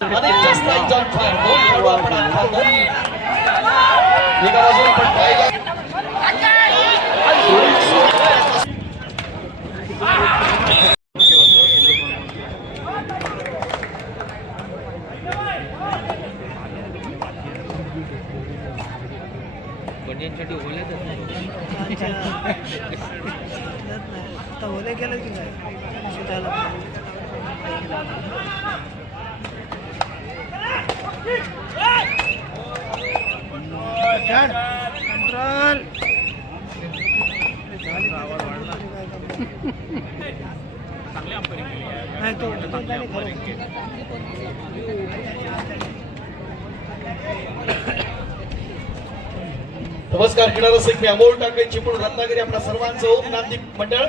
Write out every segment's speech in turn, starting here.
आणि just like John fire दोन खेळाडू आपण आता एका बाजूला पण पाहिला बंड्यांसाठी ओल्यातच नाही आता ओले गेलं की काय शिटायला कंट्रोल नाही तो नमस्कार क्रीडा रसिक मी अमोल टाके चिपळूण रत्नागिरी आपल्या सर्वांचं ओम नामदीप मंडळ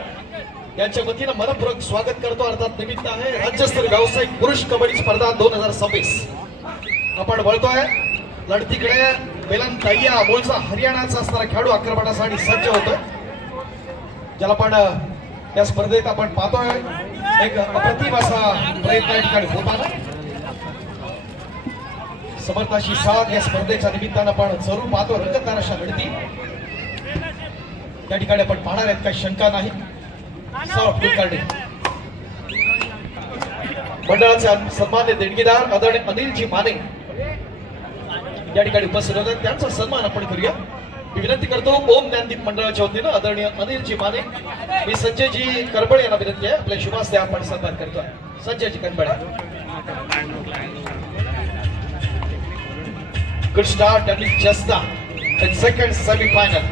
यांच्या वतीनं मनपूर्वक स्वागत करतो. अर्थात निमित्त आहे राज्यस्तरीय व्यावसायिक पुरुष कबड्डी स्पर्धा 2026. आपण वळतोय लढतीकडे. बेलन तय्या मूळचा हरियाणाचा असणारा खेळाडू आक्रमणासाठी सज्ज होतोय, ज्याला पण या स्पर्धेत आपण पाहतोय एक अप्रतिम असा प्रयत्न या ठिकाणी होताना. समर्थाशी साथ या स्पर्धेच्या निमित्तानं आपण जरूर पाहतो. रंगतदार अशा लढती त्या ठिकाणी आपण पाहणार आहेत, काही शंका नाही. मंडळाचे सन्मान्य देणगीदार आदरणीय अनिलजी माने या ठिकाणी उपस्थित होते, त्यांचा सन्मान आपण करूया. मी विनंती करतो ओम ज्ञानदीप मंडळाच्या वतीनं आदरणीय अनिलजी माने, मी संजयजी करबळे यांना विनंती आहे आपल्या शुभास्ते आपण सन्मान करतोय. Sanjayji करबळे. Good start and it's just in second semi-final.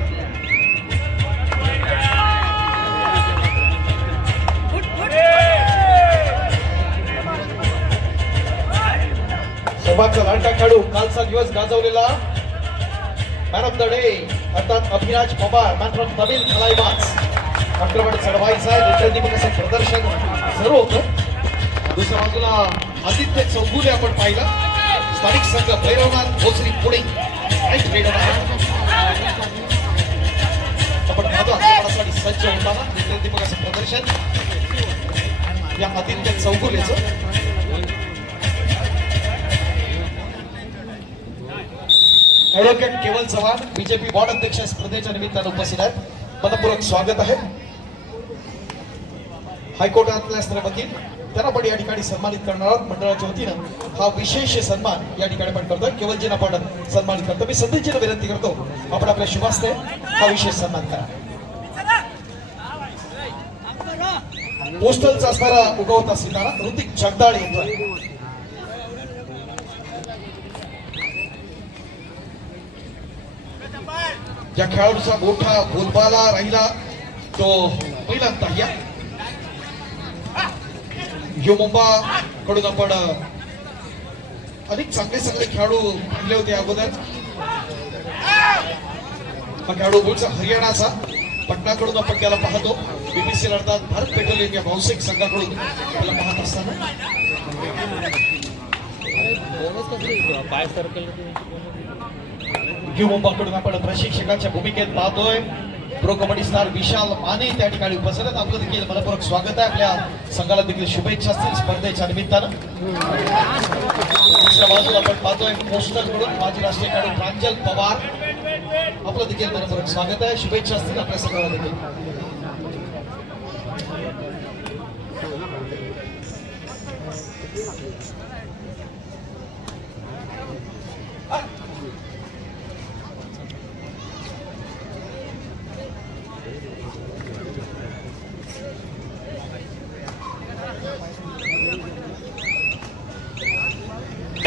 सहभागचा लाडका खेळाडू कालचा दिवस गाजवलेला मॅन ऑफ द डे अर्थात अभिराज पवार, मॅन फ्रॉम तमिल खलाईबाज. आक्रमण चढवायचं आहे, नेत्रदीपक असं प्रदर्शन सर्व होतं. दुसऱ्या बाजूला आदित्य चौगुले आपण पाहिलं. स्थानिक संघ भैरवनाथ भोसरी पुणे आपण पाहतो आक्रमणासाठी सज्ज होताना नेत्रदीपकाचं प्रदर्शन या आदित्य चौगुलेचं. ऍडव्होकेट केवल चव्हाण बीजेपी बोर्ड अध्यक्ष स्पर्धेच्या निमित्तानं उपस्थित आहेत, मनपूर्वक स्वागत आहे. हायकोर्टातल्या असणारे वकील त्यांना पण या ठिकाणी सन्मानित करणार आहोत. मंडळाच्या वतीनं हा विशेष सन्मान या ठिकाणी आपण करतोय. केवलजींना आपण सन्मानित करतो. मी संदेशजीला विनंती करतो आपण आपल्या शुभास्ते हा विशेष सन्मान करा. पोस्टलचा असणारा उगवता सितारा ऋतिक जगदाळ येतोय. ज्या खेळाडूचा मोठा बोलबाला राहिला तो पहिला ताह्या. यो मुंबा कडून आपण अनेक चांगले खेळाडू आणले होते अगोदर. हा खेळाडू मूळचा हरियाणाचा, पटनाकडून आपण त्याला पाहतो. बीबीसी अर्थात भारत पेट्रोलियम या व्यावसायिक संघाकडून त्याला पाहत असताना यो मुंबाकडून आपण प्रशिक्षकाच्या भूमिकेत पाहतोय. प्रो कबड्डी स्टार विशाल माने त्या ठिकाणी उपस्थित आहेत. आपलं देखील मनपूर्वक स्वागत आहे. आपल्या संघाला देखील शुभेच्छा असतील स्पर्धेच्या निमित्तानं. दुसऱ्या बाजूला आपण पाहतोय पोस्टलकडून माजी राष्ट्रीय खेळाडू प्रांजल पवार, आपलं देखील मनपूर्वक स्वागत आहे. शुभेच्छा असतील आपल्या संघाला देखील.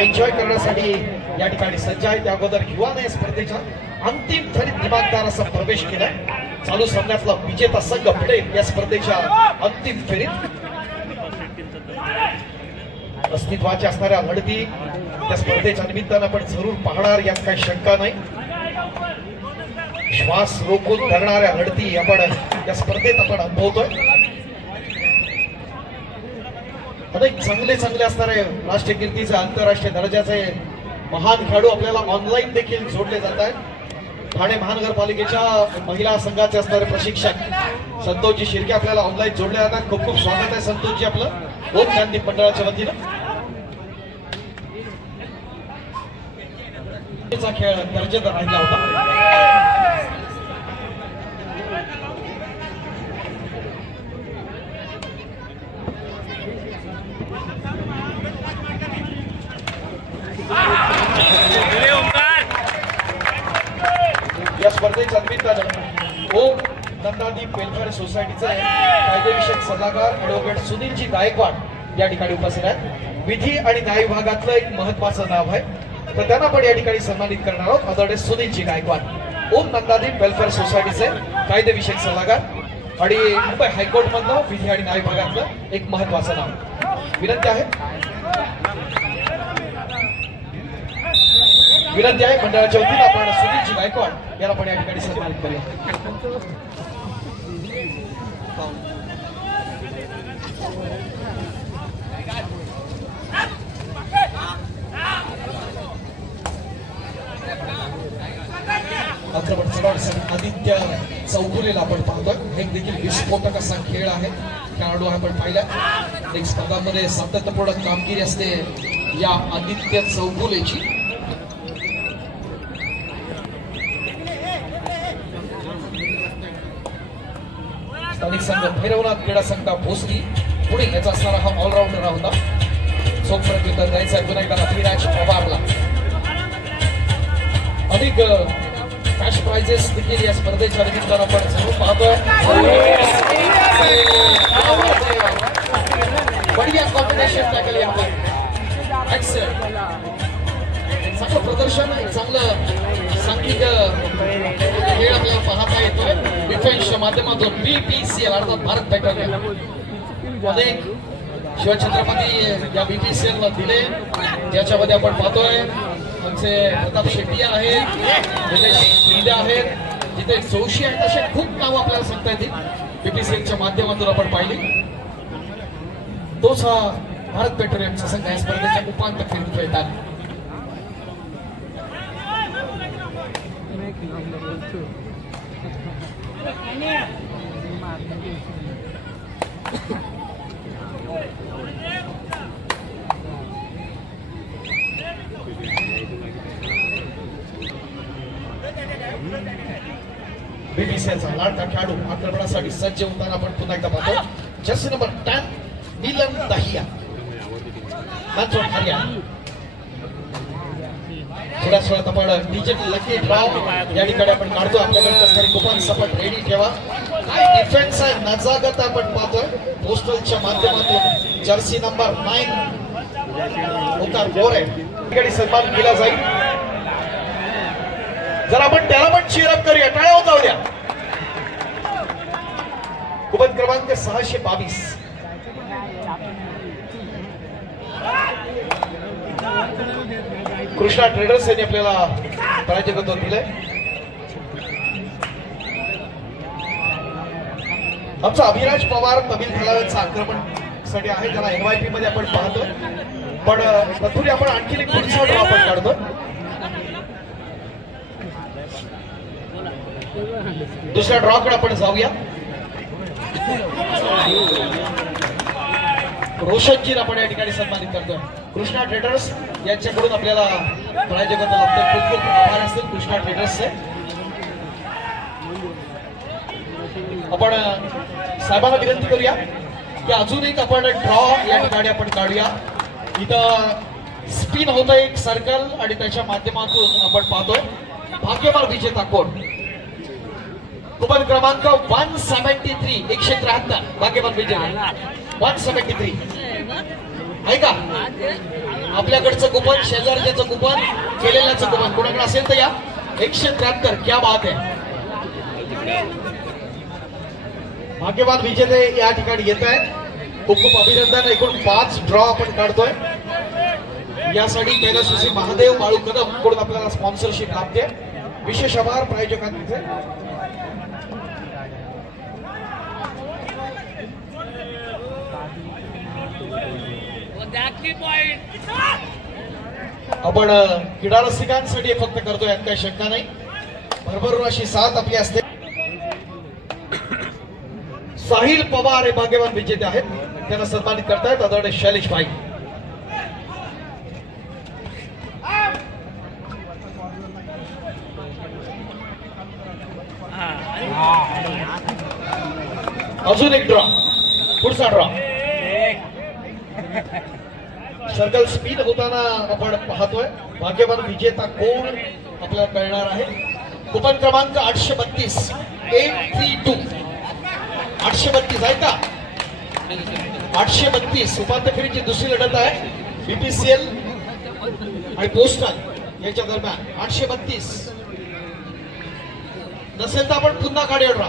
एन्जॉय करण्यासाठी या ठिकाणी सज्ज आहे. त्या अगोदर युवाने स्पर्धेच्या अंतिम फेरीत दिमागदार असा प्रवेश केलाय. चालू सामन्यातला विजेता संघ पडेल या स्पर्धेच्या अंतिम फेरीत. अस्तित्वाच्या असणाऱ्या लढती त्या स्पर्धेच्या निमित्तानं आपण जरूर पाहणार, यात काही शंका नाही. श्वास रोखून धरणाऱ्या लढती आपण या स्पर्धेत आपण अनुभवतोय. अनेक चांगले असणारे राष्ट्रीय कीर्तीचे आंतरराष्ट्रीय दर्जाचे महान खेळाडू आपल्याला ऑनलाईन देखील जोडले जात आहेत. ठाणे महानगरपालिकेच्या महिला संघाचे असणारे प्रशिक्षक संतोषजी शिर्के आपल्याला ऑनलाईन जोडले जातात. खूप खूप स्वागत आहे संतोषजी आपलं ओम ज्ञानदीप मंडळाच्या वतीनं. चा खेळ दर्जेदार राहिला होता. या स्पर्धेच्या निमित्तानं ओम नंदादीप वेलफेअर सोसायटीचे कायदेविषयक सल्लागार ॲडव्होकेट सुनीलजी गायकवाड या ठिकाणी उपस्थित आहेत. विधी आणि न्याय विभागातलं एक महत्वाचं नाव आहे, तर त्यांना पण या ठिकाणी सन्मानित करणार आहोत. आदरणीय सुनीलजी गायकवाड, ओम नंदादीप वेलफेअर सोसायटीचे कायदेविषयक सल्लागार आणि मुंबई हायकोर्ट मधलं विधी आणि न्याय विभागातलं एक महत्वाचं नाव. विनंती आहे मंडळाच्या वतीनं आपण सुनीलजी गायकवाड याला पण या ठिकाणी सन्मानित करूया. आदित्य चौगुलेला आपण पाहतोय. एक देखील विस्फोटक असा खेळ आहे. खेळाडू आपण पाहिला एक स्पर्धांमध्ये सातत्यपूर्ण कामगिरी असते या आदित्य चौगुलेची. स्थानिक संघ भैरवनाथ क्रीडा संघ भोसरी पुणे याचा असणारा हा ऑलराऊंडर होता. चोख प्रत्युत्तर द्यायचा आहे पुन्हा एकदा अभिराज पवारला. अधिक कॅश प्राइजेस देखील या स्पर्धेच्या निमित्तानं आपण जरूर पाहतोय. बढिया कॉम्बिनेशन टॅकल यहाँ पर. चांगलं प्रदर्शन, चांगलं सांघिक खेळ आपल्याला पाहता येतोय डिफेन्सच्या माध्यमातून. BPCL अर्थात भारत पेट्रोलियम अनेक शिवछत्रपती या BPCL ला दिले, ज्याच्यामध्ये आपण पाहतोय आमचे प्रताप शेट्टी आहेत, निलेश शिंदे आहेत, जिथे जोशी आहेत, असे खूप नावं आपल्याला सांगता येतील. BPCLच्या माध्यमातून आपण पाहिली. तोच हा भारत पेट्रोलियमचा संघ या स्पर्धेच्या उपांत्य फेरीत खेळतात. BPCLचा लाडका खेळाडू आक्रमणासाठी सज्ज होताना आपण पुन्हा एकदा पाहतो. Jersey number 10 Neelam Dahiya, Haryana. थोड्याच वेळात आपण डिजिटल लकी ड्रॉ या ठिकाणी आपण काढतो. आपल्याकडे असणारी कुपन सपट रेडी ठेवा. काय डिफेन्स आहे, नजाकत आपण पाहतोय पोस्टलच्या माध्यमातून. जर्सी नंबर 9 ओकार गोरे ठिकाणी सन्मान केला जाईल. जर आपण त्याला पण चीरअप करूया, टाळ्या जाऊ द्या. कुपन क्रमांक 622. कृष्णा ट्रेडर्स यांनी आपल्याला पराजयत्व दिलंय. आमचा अभिराज पवार तमिळ खेळाडूंचा आक्रमण साठी आहे, त्याला NYP मध्ये आपण पाहतो. पण तत्पूर्वी आपण आणखी एक पुढचा ड्रॉ आपण काढतो. दुसऱ्या ड्रॉ कडे आपण जाऊया. रोशनजी आपण या ठिकाणी सन्मानित करतोय. कृष्णा ट्रेडर्स यांच्याकडून आपल्याला पराजयबद्दल खूप खूप आभार असतील कृष्णा ट्रेडर्सचे. आपण साहेबांना विनंती करूया की अजून एक आपण ड्रॉ या ठिकाणी आपण काढूया. इथं स्पिन होतं एक सर्कल आणि त्याच्या माध्यमातून आपण पाहतोय भाग्यवान विजेता कोण. कुपन क्रमांक 173 173 भाग्यवान विजेता 173 आहे का? आपल्याकडचं कुपन, शेजारच्याचं कुपन, केलेल्याचं कुपन कोणाकडे असेल तर या. 173 क्या बात आहे. भाग्यवान विजेते या ठिकाणी येत आहेत. खूप खूप अभिनंदन. एकूण 5 ड्रॉ आपण काढतोय. यासाठी कैलासवासी महादेव बाळू कदम कडून आपल्याला स्पॉन्सरशिप लाभते. विशेष आभार प्रायोजकांचे. आपण क्रीडा रसिकांसाठी फक्त करतोय, यात काही शंका नाही. भरभरून अशी साथ आपली असते. साहिल पवार हे भाग्यवान विजेते आहेत, त्यांना सन्मानित करतायत आदरणीय शैलेश भाई. अजून एक ड्रॉ, पुढचा ड्रॉ. सर्कल स्पीड होताना आपण पाहतोय. भाग्यवान विजेता कोण आपल्याला कळणार आहे. कुपन क्रमांक 832 832 832 आहे का? 832 उपांत्य फेरीची दुसरी लढत आहे बीपीसीएल आणि पोस्टल याच्या दरम्यान. 832 नसेल तर आपण पुन्हा काढूया ड्रॉ.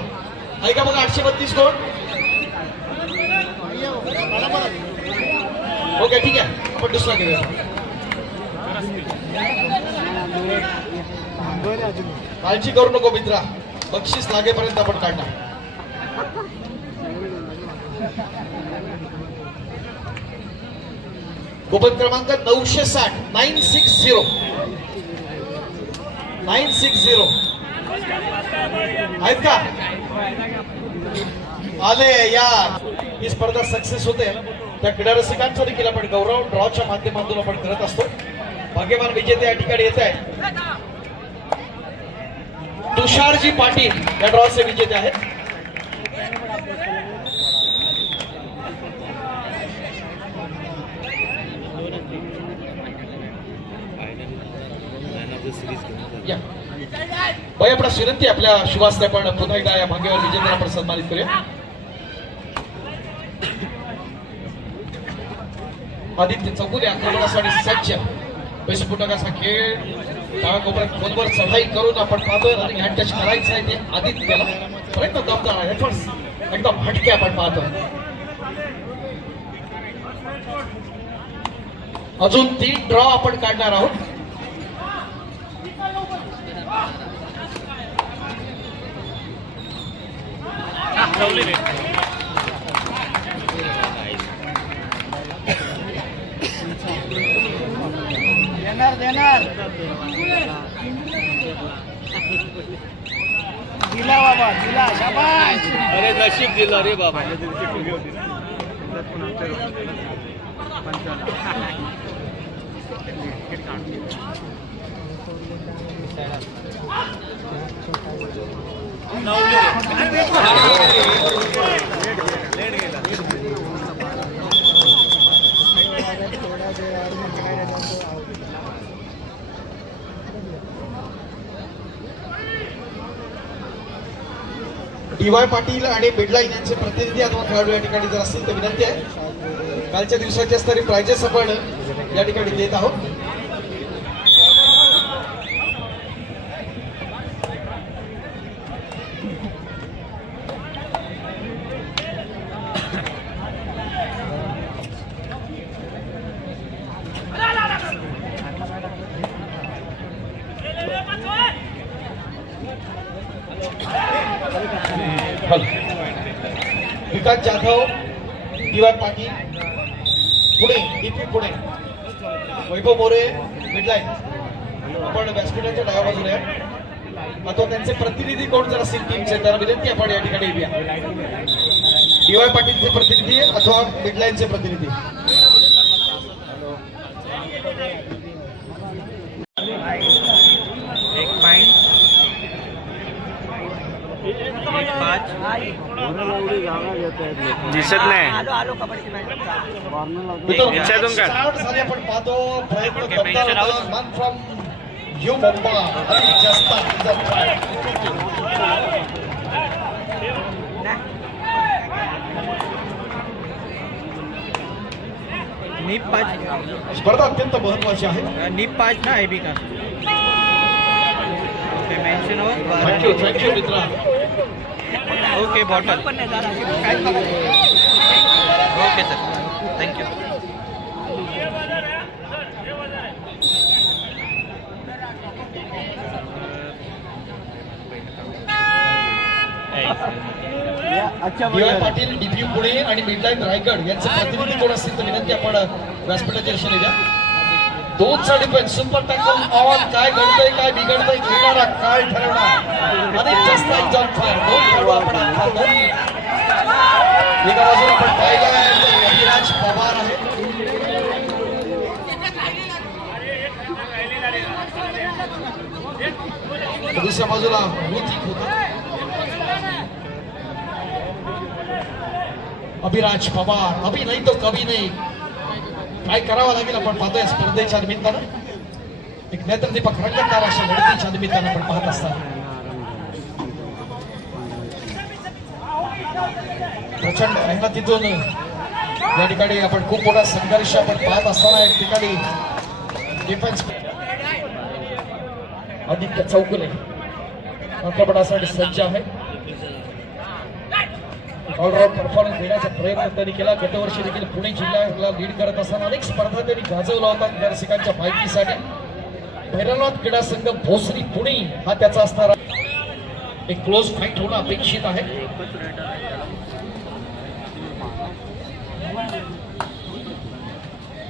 आहे का बघा 832 कोण? ओके ठीक आहे, आपण दुसरा घेऊया. काळजी करू नको मित्रा, बक्षीस लागेपर्यंत आपण काढणार. कुपन क्रमांक 960 960 960 आहेत का? आले या. ही स्पर्धा सक्सेस होते त्या क्रीडा रसिकांचा देखील आपण गौरव ड्रॉच्या माध्यमातून आपण करत असतो. भाग्यवान विजेते या ठिकाणी येत आहे. तुषारजी पाटील या ड्रॉचे विजेते आहेत. या बाई, आपला विनंती आपल्या शुभास्ते आपण पुन्हा एकदा या भाग्यवान विजेत्याला आपण सन्मानित करूया. आदित्य चौगुले आक्रमणासाठी सज्ज. विस्फोटकाचा खेळ डाव्या कोपऱ्यात खोलवर चढाई करून आपण पाहतोय. रनिंग हँड टच करायचं आहे ते आदित्यला. प्रयत्न दमदार आहे, एफर्ट्स एकदम हटके आपण पाहतोय. अजून 3 ड्रॉ आपण काढणार आहोत. देणार दिला बाबा, दिला. शाबास. अरे नशीब दिलं रे बाबा. डी.वाय. पाटील आणि मिडलाईन यांचे प्रतिनिधी अथवा खेळाडू या ठिकाणी जर असतील तर विनंती आहे. कालच्या दिवसाच्या स्तरी प्राइजेस आपण या ठिकाणी देत आहोत. विकास जाधव, डी.वाय. पाटील पुणे, डीपी पुणे, वैभव मोरे मिडलाईन. आपण व्यासपीठाच्या डाव्या बाजूला आहे. आता त्यांचे प्रतिनिधी कोण जर असतील टीमचे तर विनंती आपण या ठिकाणी येऊया. डी.वाय. पाटीलचे प्रतिनिधी अथवा मिडलाईनचे प्रतिनिधी. दिसत नाही. स्टार्ट झाले आपण पाहतो. प्रयत्न दमदार होता. मन फ्रॉम यू मुंबा आणि जस्ता नीप 5 स्पर्धा अत्यंत महत्वाची आहे. नीप 5 ना आहे बी का? ओके, मेन्शन हो. थँक्यू मित्रा. Okay, bottle. Okay sir, thank you. DY. Patil, DP Pune आणि मिडलाईन रायगड यांचे प्रतिनिधी कोण असतील तर विनंती आपण व्यासपीठाच्या दिशेने द्या. 2चा डिफेन्स सुपर टॅकल ऑन. काय घडतंय काय बिघडतंय खेळणारा काय ठरवणार. अनेक जास्त एक्झाम फायर 2 खेळू आपण पाहतो. एका बाजूला आपण पाहिलं अभिराज पवार आहे. दुसऱ्या बाजूला ऋतिक होता. अभिराज पवार, अभि नाही तो कवी नाही, काय करावं लागेल आपण पाहतोय स्पर्धेच्या निमित्तानं. एक नेत्रदीपक रंगतदार अशा लढतीच्या निमित्तानं आपण पाहत असताना प्रचंड मेहनतीतून या ठिकाणी आपण खूप मोठा संघर्ष आपण पाहत असताना एक ठिकाणी डिफेन्स आदित्य चौगुले आक्रमणासाठी सज्ज आहे. ऑलराऊंड परफॉर्मन्स देण्याचा प्रयत्न त्यांनी केला. गतवर्षी देखील पुणे जिल्ह्याला लीड करत असताना अनेक स्पर्धा त्यांनी गाजवला होता. दर्शकांच्या माहितीसाठी भैरवनाथ क्रीडा संघ भोसरी पुणे हा त्याचा असणारा एक क्लोज फाईट होणं अपेक्षित आहे.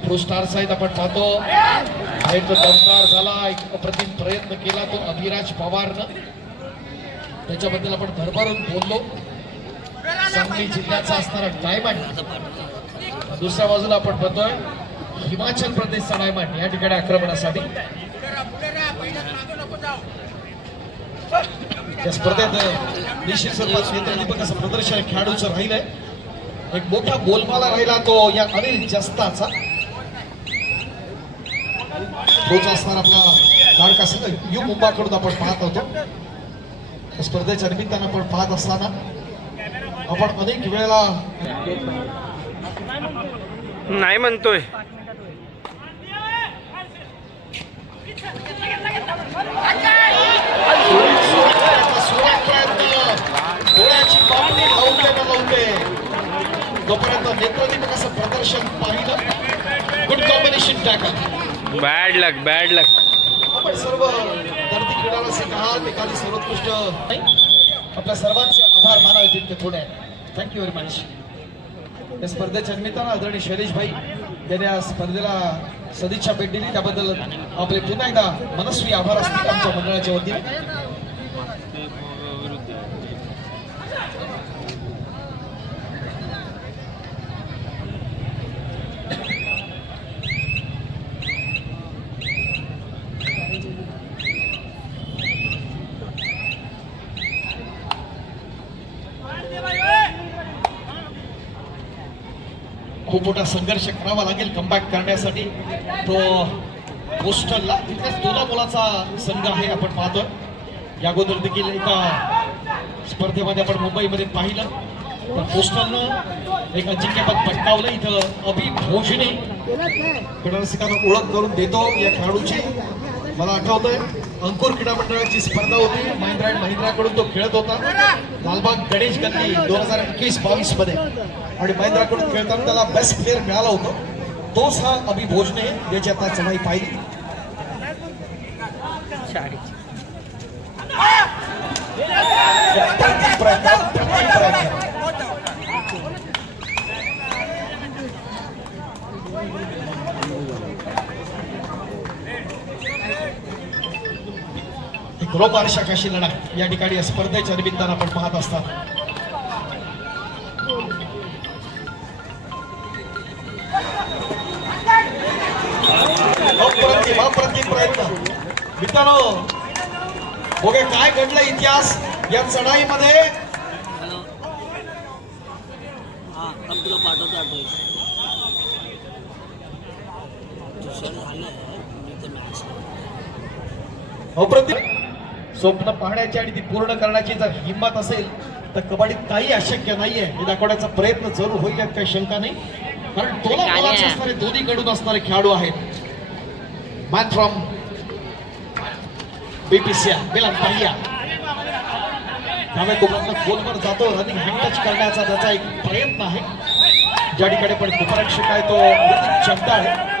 प्रो स्टार्स आहेत आपण पाहतो. एक दमदार झाला, एक अप्रतिम प्रयत्न केला तो अभिराज पवारनं. त्याच्याबद्दल आपण भरभरून बोललो. सांगली जिल्ह्याचा असणारा डायमंड, दुसऱ्या बाजूला आपण बघतोय हिमाचल प्रदेशचा डायमंड या ठिकाणी आक्रमणासाठी. या स्पर्धेत निश्चित स्वरूपात नेत्रदीपक असं प्रदर्शन खेळाडूचं राहिलंय. एक मोठा बोलबाला राहिला तो या अनिल जस्ताचा. तोच असणार आपला लाडका संघ यू मुंबाकडून आपण पाहत होतो. स्पर्धेच्या निमित्तानं आपण पाहत असताना आपण अनेक वेळेला नाही म्हणतोय. डोळ्याची बाबली लावते ना लावते तोपर्यंत नेत्रदीपक असं प्रदर्शन पाहिलं. Good combination tackle. बॅड लक, बॅड लक. आपण सर्व दर्दी क्रीडा रसिक आहात. एखादी सर्वोत्कृष्ट आपल्या सर्वांचे आभार मानावे तितके थोडे. Thank you very much. या स्पर्धेच्या निमित्तानं आदरणीय शैलेश भाई यांनी या स्पर्धेला सदिच्छा भेट दिली, त्याबद्दल आपले पुन्हा एकदा मनस्वी आभार असतील आमच्या मंडळाच्या वतीने. खूप मोठा संघर्ष करावा लागेल कमबॅक करण्यासाठी. तो पोस्टलला तिथेच दोला मुलाचा संघ आहे आपण पाहतोय. या अगोदर देखील एका स्पर्धेमध्ये आपण मुंबईमध्ये पाहिलं तर पोस्टलनं एक अजिंक्यपद पटकावलं. इथं अभि भोजने क्रीडारसिकांना ओळख करून देतो या खेळाडूची. मला आठवतंय अंकुर क्रीडा मंडळाची स्पर्धा होती, महिंद्रा अँड महिंद्राकडून तो खेळत होता लालबाग गणेश गल्ली 2021-22 मध्ये, आणि महिंद्राकडून खेळताना त्याला बेस्ट प्लेअर मिळाला होता. तोच हा अभि भोजने याची आता चढाई पाहिली. रोमार्शक अशी लढाई या ठिकाणी स्पर्धेच्या निमित्तानं आपण पाहत असतात. अप्रतिम प्रयत्न मित्रांनो. बघे काय घडलं इतिहास या चढाईमध्ये. अप्रतिम स्वप्न पाहण्याची आणि ती पूर्ण करण्याची जर हिंमत असेल तर कबड्डीत काही अशक्य नाहीये हे दाखवण्याचा प्रयत्न जरूर होईल यात काही शंका नाही. कारण दोला मुलाचे असणारे दोन्हीकडून असणारे खेळाडू आहेत. मॅन फ्रॉम बीपीसीआर बेलन पाहिया त्यामुळे गोलवर जातो. रनिंग हँड टच करण्याचा त्याचा एक प्रयत्न आहे. ज्या ठिकाणी पण उपरक्षक आहे तो जगदाळ आहे.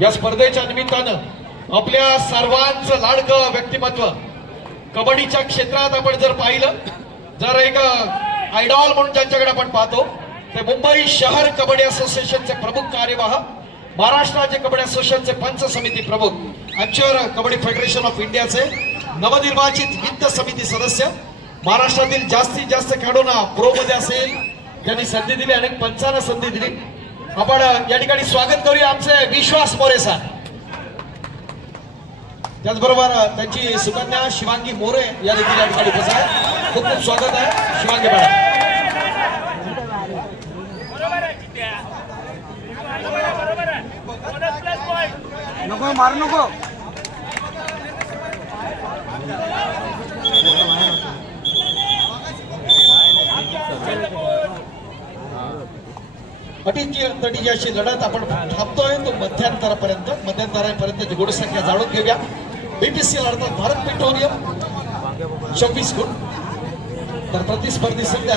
या स्पर्धेच्या निमित्तानं आपल्या सर्वांचं लाडकं व्यक्तिमत्व कबड्डीच्या क्षेत्रात आपण जर पाहिलं, जर एक आयडॉल म्हणून ज्यांच्याकडे आपण पाहतो ते मुंबई शहर कबड्डी असोसिएशनचे प्रमुख कार्यवाह, महाराष्ट्र राज्य कबड्डी असोसिएशनचे पंच समिती प्रमुख, ॲम्युअर कबड्डी फेडरेशन ऑफ इंडियाचे नवनिर्वाचित वित्त समिती सदस्य, महाराष्ट्रातील जास्तीत जास्त खेळाडूंना प्रो मध्ये असेल त्यांनी संधी दिली, अनेक पंचांना संधी दिली. आपण या ठिकाणी स्वागत करूया आमचे विश्वास मोरे सर. त्याचबरोबर त्यांची सुकन्या शिवांगी मोरे या देखील या ठिकाणी उपस्थित आहे. खूप खूप स्वागत आहे शिवांगी मॅडम. नको मारू नको. तटीची अशी लढत आपण थांबतोय तो मध्यंतरापर्यंत गुण संख्या जाणून घेऊया. बीपीसीएल अर्थात भारत पेट्रोलियम 26 गुण तर प्रतिस्पर्धी सध्या